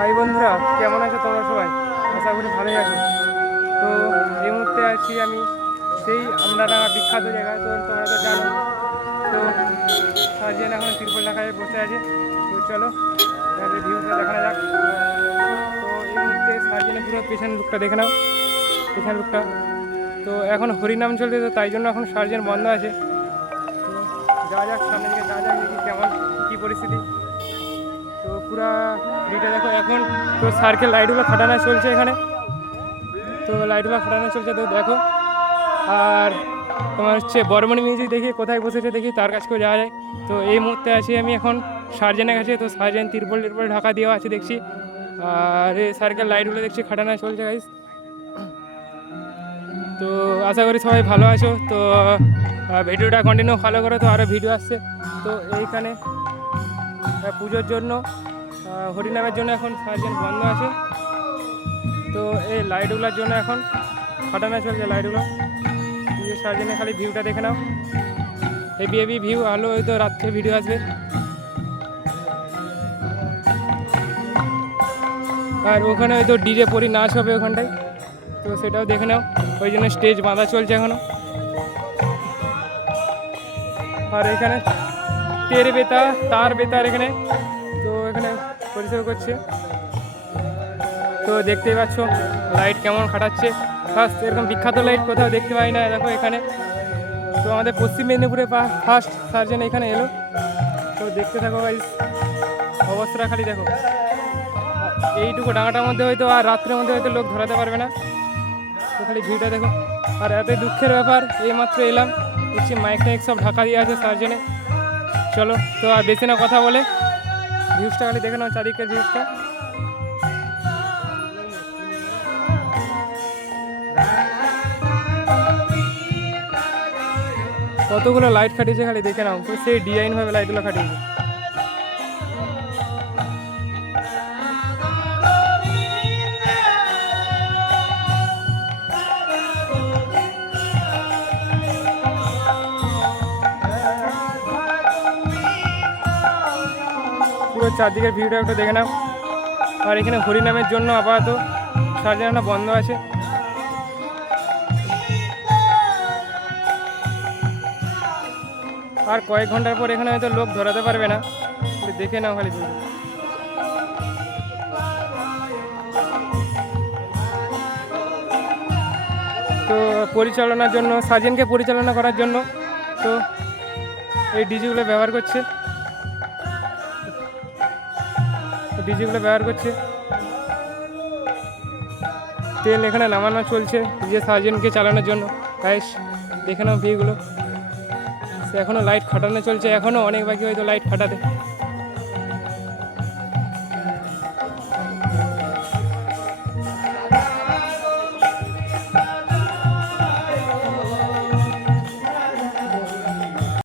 ভাই বন্ধুরা, কেমন আছো তোমরা সবাই? আশা করি ভালোই আছো। তো এই মুহূর্তে আছি আমি সেই আমরাডাঙ্গা বিখ্যাত জায়গায়, তো তোমরা তো জানো। তো সার্জেন এখন তিরপল ঢাকায় বসে আছে। তো চলো ভিউটা দেখানো যাক। তো এই মুহূর্তে সার্জেনের পুরো পেছনের লুকটা দেখে নাও, পেছনের লুকটা। তো এখন হরিনাম চলছে, তো তাই জন্য এখন সার্জেন বন্ধ আছে। তো যাওয়া যাক সামনে দিকে, যাওয়া যাক দেখি কেমন কী পরিস্থিতি। তো পুরা ভিউটা দেখো। এখন তো সার্কেল লাইটগুলো খাটানো চলছে এখানে, তো লাইটগুলো খাটানো চলছে, তো দেখো। আর তোমার হচ্ছে বর্মনি মিউজিক দেখি কোথায় বসেছে, দেখি তার কাছে যাওয়া যায়। তো এই মুহূর্তে আছি আমি এখন সার্জেনের কাছে। তো সার্জেন তিরপল ঢাকা দেওয়া আছে দেখছি, আর এই সার্কেল লাইটগুলো দেখছি খাটানো চলছে গাইস। তো আশা করি সবাই ভালো আছো। তো ভিডিওটা কন্টিনিউ ফলো করো, তো আরও ভিডিও আসছে। তো এইখানে পুজোর জন্য হরিনামের জন্য এখন সার্জেন বন্ধ আছে। তো এই লাইটগুলোর জন্য এখন ফাটানো চলছে লাইটগুলো। পুজোর সার্জেনে খালি ভিউটা দেখে নাও, হেভি হেভি ভিউ। আলো হয়তো রাত্রে ভিডিও আসবে। আর ওখানে হয়তো ডিজে পরি নাচ হবে ওখানটায়, তো সেটাও দেখে নাও। ওই জন্য স্টেজ বাঁধা চলছে এখনও। আর এখানে তার বেতার এখানে, তো এখানে পরিষেবা করছে। তো দেখতেই পাচ্ছ লাইট কেমন খাটাচ্ছে। ফার্স্ট এরকম বিখ্যাত লাইট কোথাও দেখতে পাই না, দেখো এখানে। তো আমাদের পশ্চিম মেদিনীপুরে ফার্স্ট সার্জেন এখানে এলো। তো দেখতে থাকো গাইস, অবস্থাটা খালি দেখো। এইটুকু ডাঙাটার মধ্যে হয়তো আর রাত্রের মধ্যে হয়তো লোক ধরাতে পারবে না। তো খালি ভিউটা দেখো। আর এতই দুঃখের ব্যাপার, এইমাত্র এলাম, দেখছি মাইক টাইক সব ঢাকা দিয়ে আছে সার্জেনে। চলো তো আর বেশি না কথা বলে ভিউজটা খালি দেখে নাও, চারিদিকের ভিউজটা। কতগুলো লাইট খাটিয়েছে খালি দেখে নাও, তো সেই ডিজাইনভাবে লাইটগুলো খাটিয়েছে। পুরো চারদিকের ভিউটা একটু দেখে নাও। আর এখানে হরিনামের জন্য আপাতত সার্জেনটা বন্ধ আছে। আর কয়েক ঘন্টার পর এখানে হয়তো লোক ধরাতে পারবে না, দেখে নাও খালি ভিউ। তো পরিচালনার জন্য, সার্জেনকে পরিচালনা করার জন্য তো এই ডিজিগুলো ব্যবহার করছে, ট্রেন এখানে নামানো চলছে যে সার্জেনকে চালানোর জন্য। গাইস দেখে নাও ভিউগুলো। এখনও লাইট খাটানো চলছে, এখনও অনেক বাকি হয়তো লাইট খাটাতে।